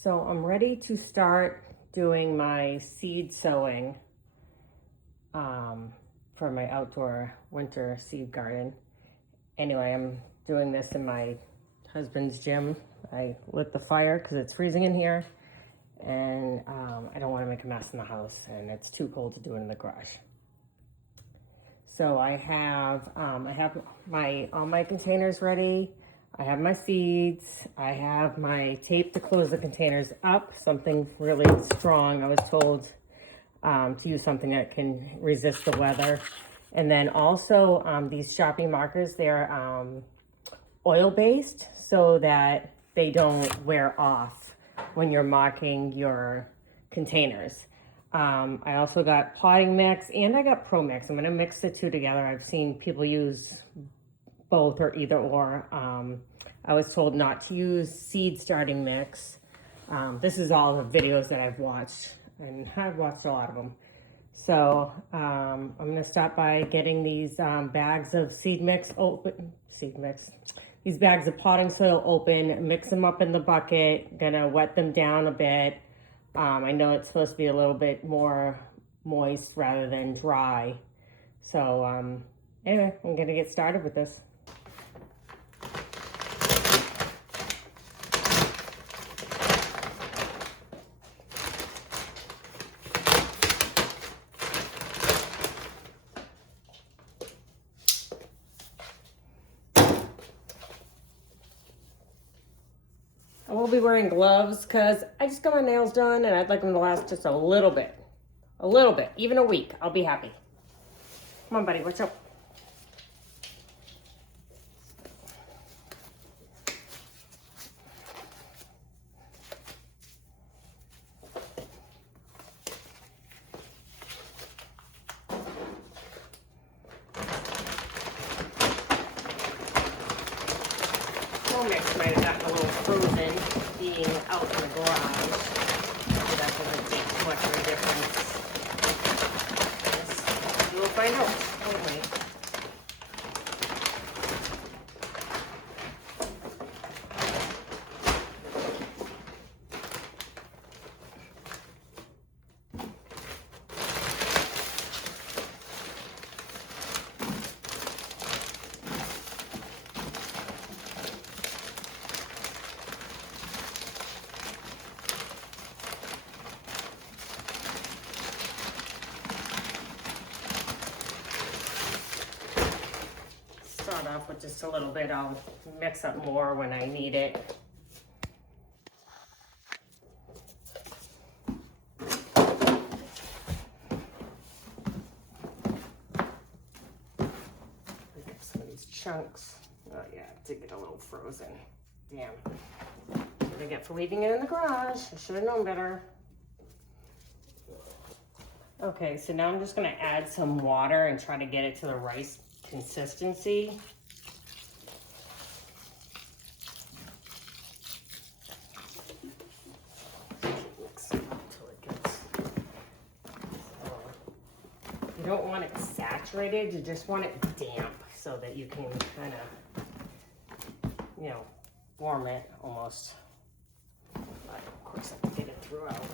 So I'm ready to start doing my seed sowing for my outdoor winter seed garden. Anyway, I'm doing this in my husband's gym. I lit the fire because it's freezing in here, and I don't want to make a mess in the house, and it's too cold to do it in the garage. So I have all my containers ready. I have my seeds. I have my tape to close the containers up, something really strong. I was told to use something that can resist the weather. And then also these Sharpie markers, they're oil-based so that they don't wear off when you're marking your containers. I also got potting mix and I got Pro Mix. I'm gonna mix the two together. I've seen people use both or either or. I was told not to use seed starting mix. This is all the videos that I've watched, and I've watched a lot of them. So I'm gonna start by getting these bags of these bags of potting soil open, mix them up in the bucket, gonna wet them down a bit. I know it's supposed to be a little bit more moist rather than dry. So anyway, I'm gonna get started with this. I will be wearing gloves because I just got my nails done and I'd like them to last just a little bit, even a week. I'll be happy. Come on, buddy, watch out. Mix might have gotten a little frozen being out in the garage. So that doesn't make much of a difference. Yes, we'll find out, won't we? Start off with just a little bit. I'll mix up more when I need it. Get some of these chunks. Oh yeah, it did get a little frozen. Damn. What did I get for leaving it in the garage? I should have known better. Okay, so now I'm just gonna add some water and try to get it to the rice consistency. Mix it up till it gets. You don't want it saturated, you just want it damp so that you can kind of, you know, warm it almost. But of course I have to get it throughout.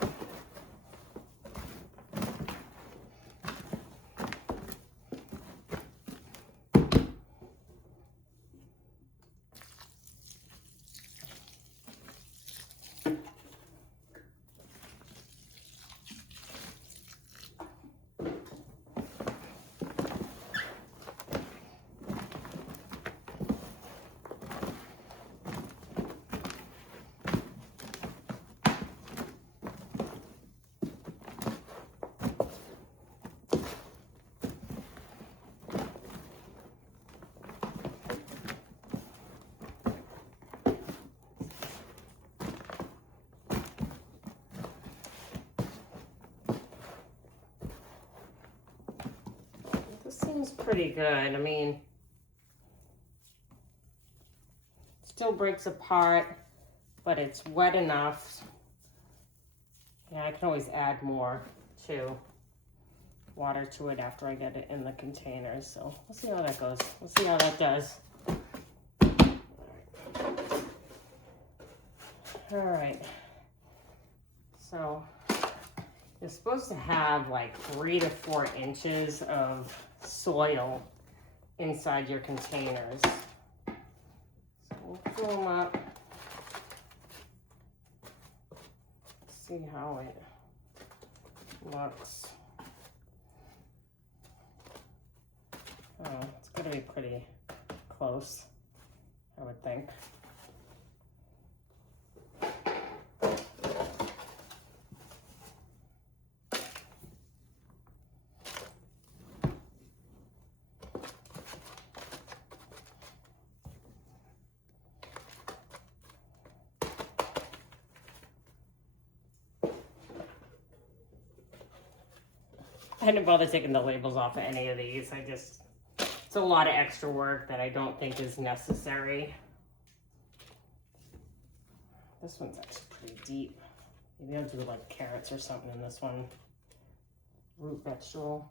This seems pretty good. I mean, still breaks apart, but it's wet enough. Yeah, I can always add more too. Water to it after I get it in the containers. So we'll see how that goes. We'll see how that does. All right. So you're supposed to have like 3 to 4 inches of soil inside your containers. So we'll fill them up. See how it looks. Oh, it's gonna be pretty close, I would think. I didn't bother taking the labels off of any of these. It's a lot of extra work that I don't think is necessary. This one's actually pretty deep. Maybe I'll do like carrots or something in this one. Root vegetable.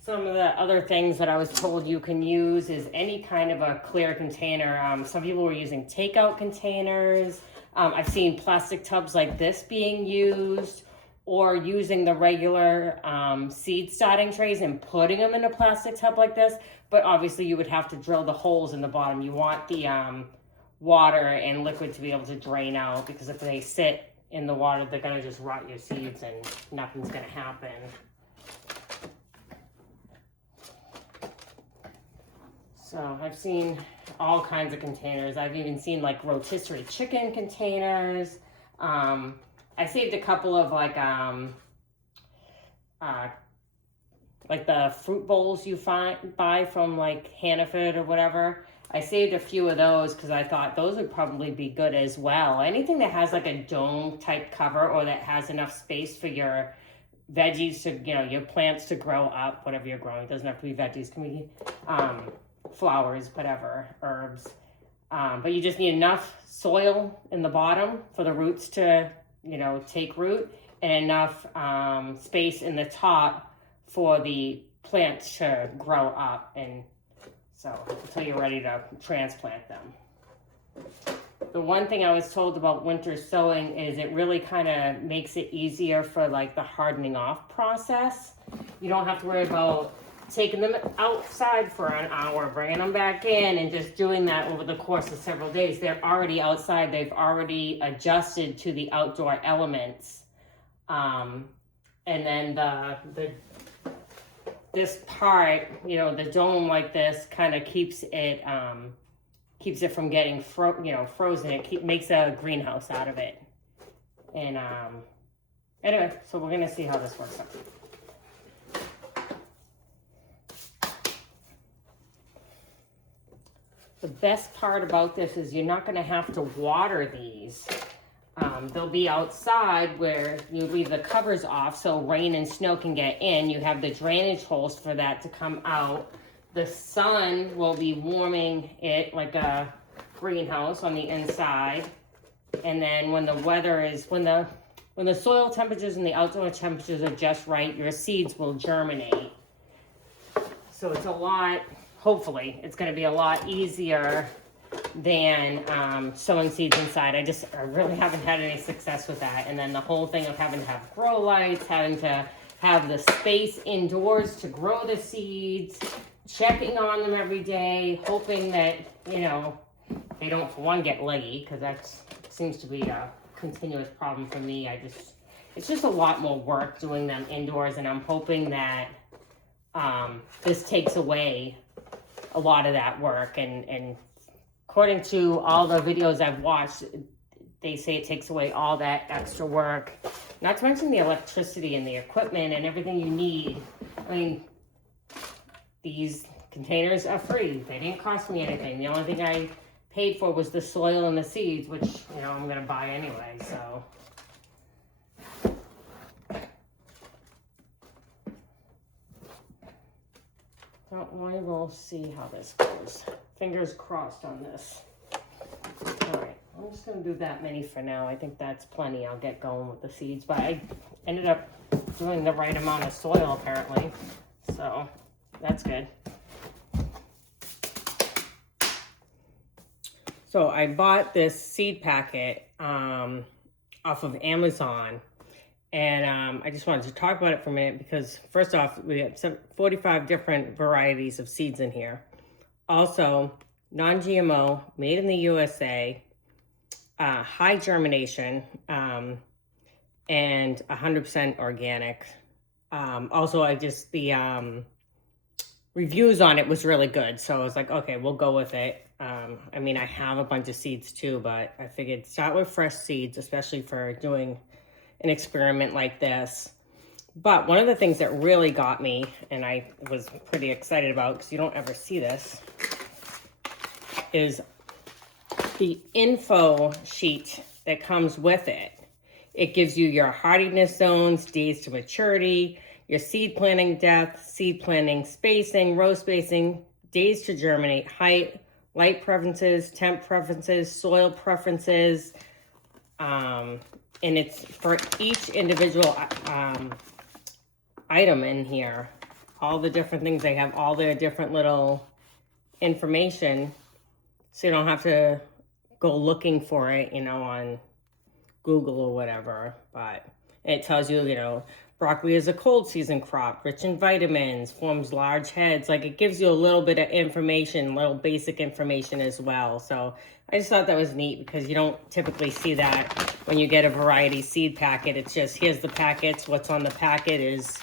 Some of the other things that I was told you can use is any kind of a clear container. Some people were using takeout containers. I've seen plastic tubs like this being used, or using the regular seed starting trays and putting them in a plastic tub like this. But obviously you would have to drill the holes in the bottom. You want the water and liquid to be able to drain out, because if they sit in the water, they're gonna just rot your seeds and nothing's gonna happen. So I've seen all kinds of containers. I've even seen like rotisserie chicken containers. I saved a couple of like the fruit bowls you buy from like Hannaford or whatever. I saved a few of those because I thought those would probably be good as well. Anything that has like a dome type cover, or that has enough space for your veggies to, your plants to grow up, whatever you're growing. It doesn't have to be veggies, it can be flowers, whatever, herbs. But you just need enough soil in the bottom for the roots to, take root, and enough space in the top for the plants to grow up, and so until you're ready to transplant them. The one thing I was told about winter sowing is it really kind of makes it easier for like the hardening off process. You don't have to worry about taking them outside for an hour, bringing them back in, and just doing that over the course of several days. They're already outside. They've already adjusted to the outdoor elements. And then this part, the dome like this kind of keeps it from getting frozen. It makes a greenhouse out of it. And anyway, so we're gonna see how this works out. The best part about this is you're not going to have to water these. They'll be outside where you leave the covers off so rain and snow can get in. You have the drainage holes for that to come out. The sun will be warming it like a greenhouse on the inside. And then when the weather is, when the soil temperatures and the outdoor temperatures are just right, your seeds will germinate. So it's a lot... Hopefully, it's going to be a lot easier than sowing seeds inside. I really haven't had any success with that. And then the whole thing of having to have grow lights, having to have the space indoors to grow the seeds, checking on them every day, hoping that, they don't, for one, get leggy, because that seems to be a continuous problem for me. It's just a lot more work doing them indoors, and I'm hoping that this takes away a lot of that work, and according to all the videos I've watched, they say it takes away all that extra work, not to mention the electricity and the equipment and everything you need. I mean, these containers are free. They didn't cost me anything. The only thing I paid for was the soil and the seeds, which, I'm going to buy anyway, so. We will see how this goes. Fingers crossed on this. All right, I'm just going to do that many for now. I think that's plenty. I'll get going with the seeds, but I ended up doing the right amount of soil apparently, so that's good. So I bought this seed packet off of Amazon, and I just wanted to talk about it for a minute because first off, we have 45 different varieties of seeds in here. Also, non-GMO, made in the USA, high germination, and 100% organic. Also, the reviews on it was really good, so I was like, okay, we'll go with it. I mean, I have a bunch of seeds too, but I figured start with fresh seeds, especially for doing an experiment like this. But one of the things that really got me, and I was pretty excited about, because you don't ever see this, is the info sheet that comes with it. It gives you your hardiness zones, days to maturity, your seed planting depth, seed planting spacing, row spacing, days to germinate, height, light preferences, temp preferences, soil preferences, and it's for each individual item in here. All the different things, they have all their different little information, so you don't have to go looking for it, you know, on Google or whatever. But it tells you, you know, broccoli is a cold season crop, rich in vitamins, forms large heads. Like, it gives you a little bit of information, little basic information as well. So I just thought that was neat because you don't typically see that when you get a variety seed packet. It's just, here's the packets. What's on the packet is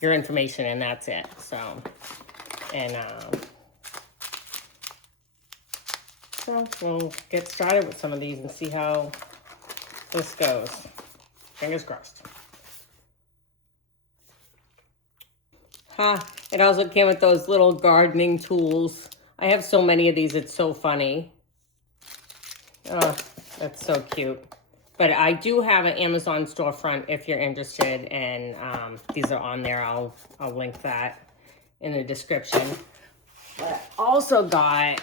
your information, and that's it. So, and so we'll get started with some of these and see how this goes. Fingers crossed. It also came with those little gardening tools. I have so many of these, it's so funny. Oh, that's so cute. But I do have an Amazon storefront if you're interested, and these are on there. I'll link that in the description. But I also got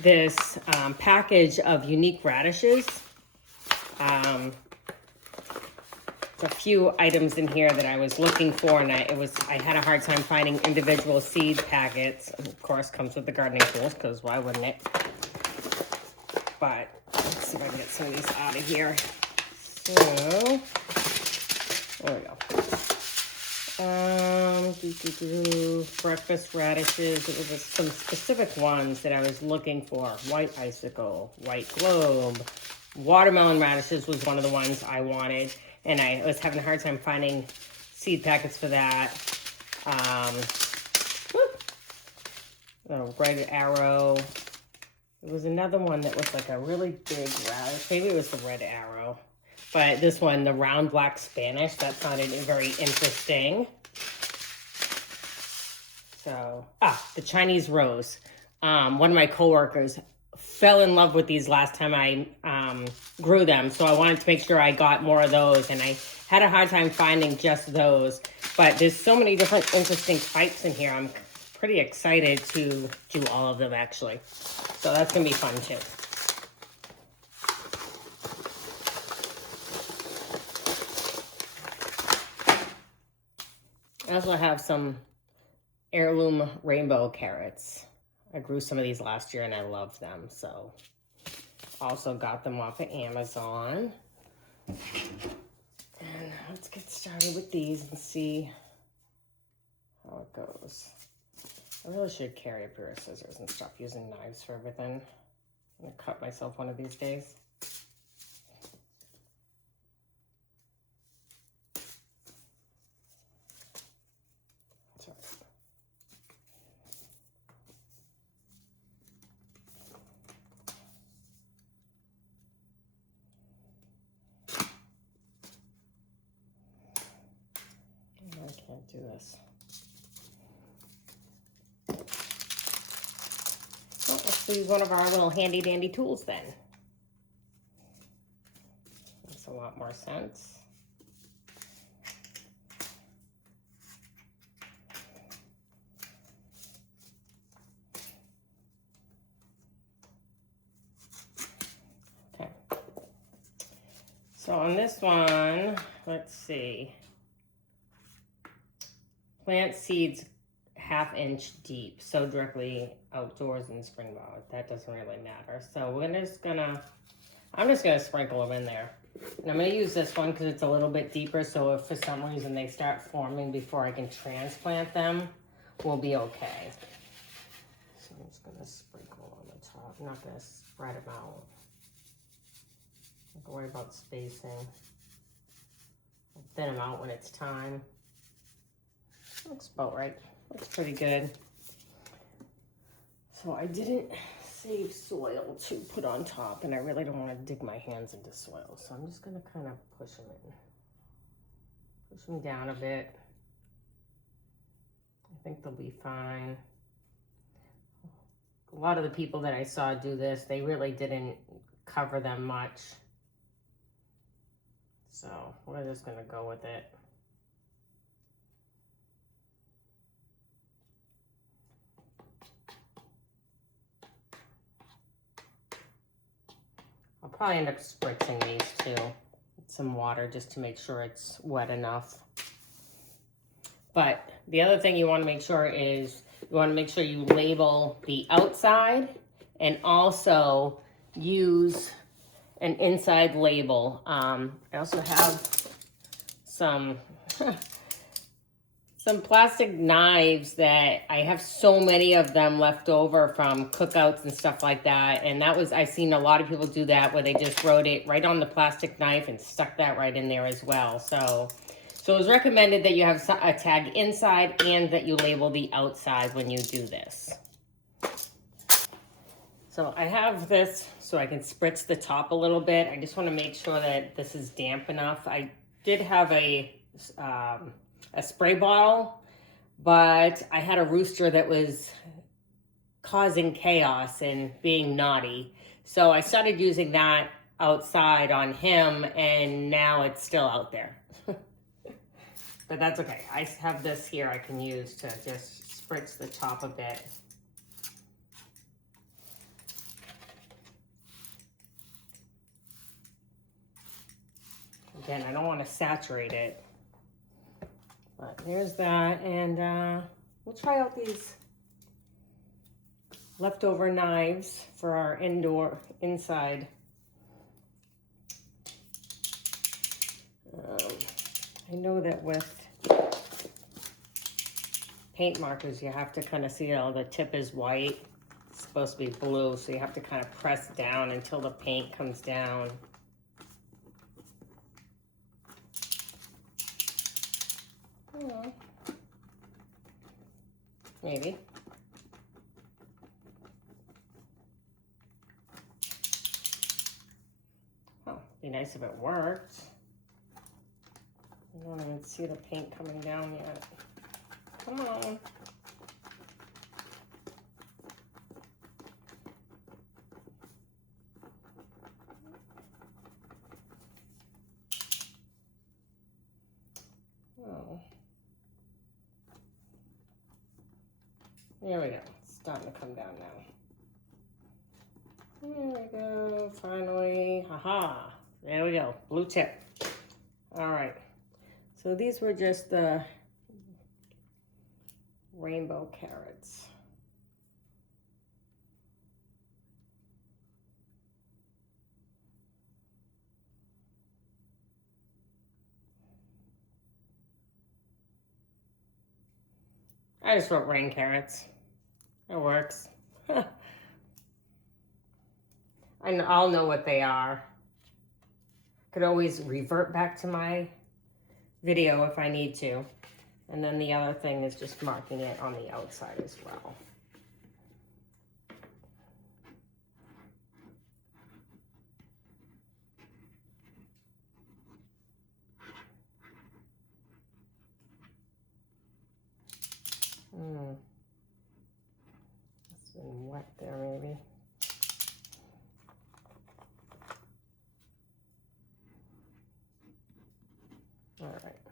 this package of unique radishes. There's a few items in here that I was looking for, and I had a hard time finding individual seed packets. And of course, comes with the gardening tools, because why wouldn't it? But let's see if I can get some of these out of here. So there we go. Breakfast radishes. It was some specific ones that I was looking for. White icicle, white globe, watermelon radishes was one of the ones I wanted. And I was having a hard time finding seed packets for that. Red arrow. There was another one that was like a really big radish. Maybe it was the red arrow. But this one, the round black Spanish, that sounded very interesting. So, the Chinese rose. One of my coworkers fell in love with these last time I grew them, so I wanted to make sure I got more of those, and I had a hard time finding just those. But there's so many different interesting types in here. I'm pretty excited to do all of them, actually. So that's gonna be fun too. I also have some heirloom rainbow carrots. I grew some of these last year and I love them, so also got them off of Amazon. And let's get started with these and see how it goes. I really should carry a pair of scissors and stop using knives for everything. I'm gonna cut myself one of these days. I can't do this. Well, let's use one of our little handy dandy tools then. Makes a lot more sense. Okay. So on this one, let's see. Plant seeds 1/2 inch deep, so directly outdoors in Springvale. That doesn't really matter. So I'm just gonna sprinkle them in there. And I'm gonna use this one because it's a little bit deeper, so if for some reason they start forming before I can transplant them, we'll be okay. So I'm just gonna sprinkle on the top. I'm not gonna spread them out. Don't worry about spacing. I'll thin them out when it's time. Looks about right. Looks pretty good. So I didn't save soil to put on top, and I really don't want to dig my hands into soil. So I'm just going to kind of push them in. Push them down a bit. I think they'll be fine. A lot of the people that I saw do this, they really didn't cover them much. So we're just going to go with it. I'll probably end up spritzing these too with some water just to make sure it's wet enough. But the other thing you want to make sure is you want to make sure you label the outside and also use an inside label. I also have some some plastic knives that I have so many of them left over from cookouts and stuff like that. And that was, I've seen a lot of people do that where they just wrote it right on the plastic knife and stuck that right in there as well. So it was recommended that you have a tag inside and that you label the outside when you do this. So I have this so I can spritz the top a little bit. I just want to make sure that this is damp enough. I did have a spray bottle, but I had a rooster that was causing chaos and being naughty. So I started using that outside on him, and now it's still out there. But that's okay. I have this here I can use to just spritz the top a bit. Again, I don't want to saturate it. But there's that, and we'll try out these leftover knives for our inside. I know that with paint markers, you have to kind of see how the tip is white. It's supposed to be blue, so you have to kind of press down until the paint comes down. Maybe. Oh, be nice if it worked. I don't even see the paint coming down yet. Come on. Oh. There we go. It's starting to come down now. There we go. Finally. Haha. There we go. Blue tip. All right. So these were just the rainbow carrots. I just wrote rain carrots. It works. I'll know what they are. Could always revert back to my video if I need to. And then the other thing is just marking it on the outside as well. It's been wet there maybe. All right.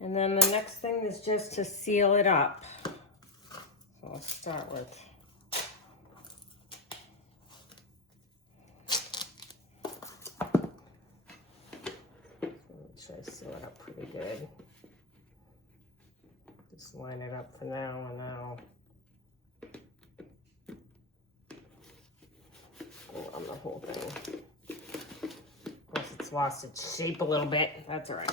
And then the next thing is just to seal it up. So I'll start with make sure I seal it up pretty good. Just Just line it up for now and now. Go on the whole thing. Of course, it's lost its shape a little bit. That's all right.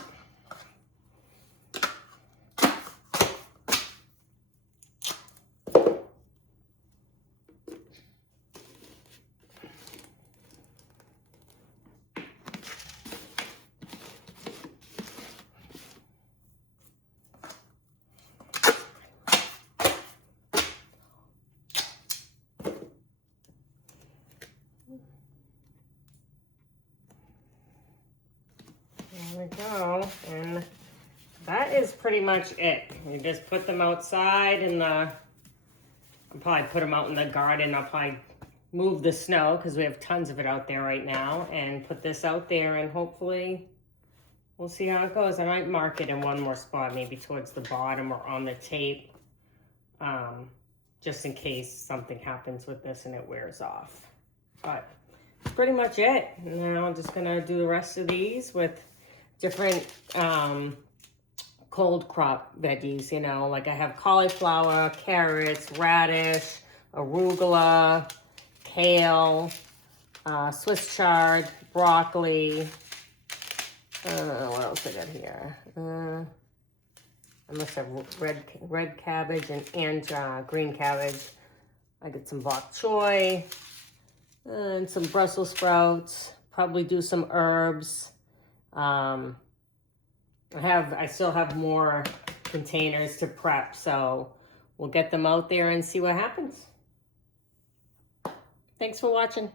There we go, and that is pretty much it. You just put them outside in the, I'll probably put them out in the garden. I'll probably move the snow because we have tons of it out there right now, and put this out there, and hopefully we'll see how it goes. I might mark it in one more spot, maybe towards the bottom or on the tape, just in case something happens with this and it wears off. But that's pretty much it. Now I'm just gonna do the rest of these with different cold crop veggies, you know, like I have cauliflower, carrots, radish, arugula, kale, Swiss chard, broccoli. What else I got here? I must have red cabbage and green cabbage. I get some bok choy and some Brussels sprouts. Probably do some herbs. I still have more containers to prep, so we'll get them out there and see what happens. Thanks for watching.